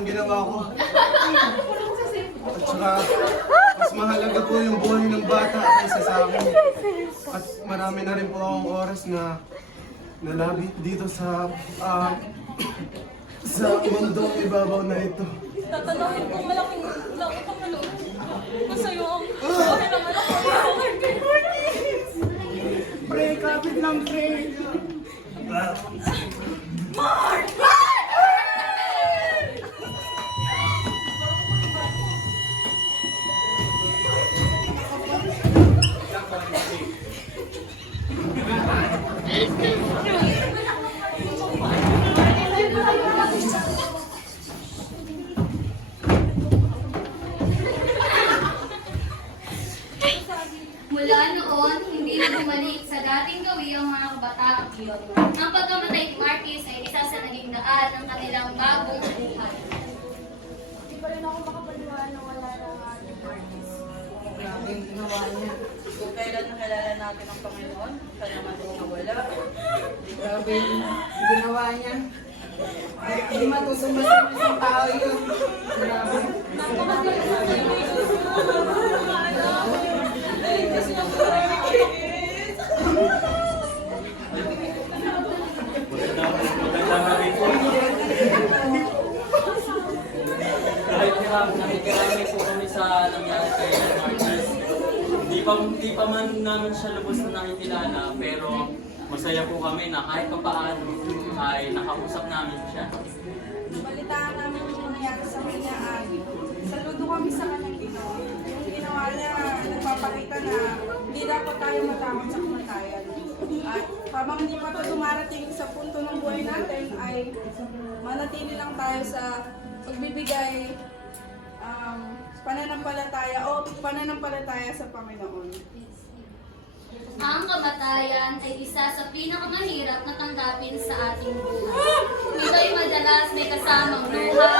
ang ginawa ko. At saka, mas mahalaga po yung buhay ng bata kaysa sa akin. At marami na rin po akong oras na nalabit dito sa sa mundong ibabaw na ito. Tatanawin ko malaking pangalo. Masaya ako. Bakit naman ako? Pre, kapit lang, pre. Mark! Mula noon, hindi na bumalik sa dating gawi ang mga kabataang iyon. Ang pagkamatay ni Marquez ay isa sa naging daan ng kanilang bagong buhay. Hindi pa rin ako makapaniwala na wala na nga ni Marquez. Grabe yung ginawa niya. Kung kailan nakilala natin ang Panginoon, kaya naman din nawala. Grabe yung ginawa niya. Hindi matusumasan ng isang tao yun. Grabe. Kahit nakikirami po kami sa nangyari kay Marquez. Hindi pa man namin siya lubos na nakikilala, pero masaya po kami na kahit pa paano ay nakausap namin siya. Balitaan namin yung nangyari sa kanya at saludo kami sa kanyang ginawa. Yung ginawa niya, nagpapakita na hindi dapat tayo matakot sa kamatayan. At habang hindi pa ito dumarating sa punto ng buhay natin, ay manatili lang tayo sa pagbibigay pananampalataya sa Panginoon. Ang kamatayan ay isa sa pinakamahirap na tanggapin sa ating buhay. Ito ay madalas may kasamang luha,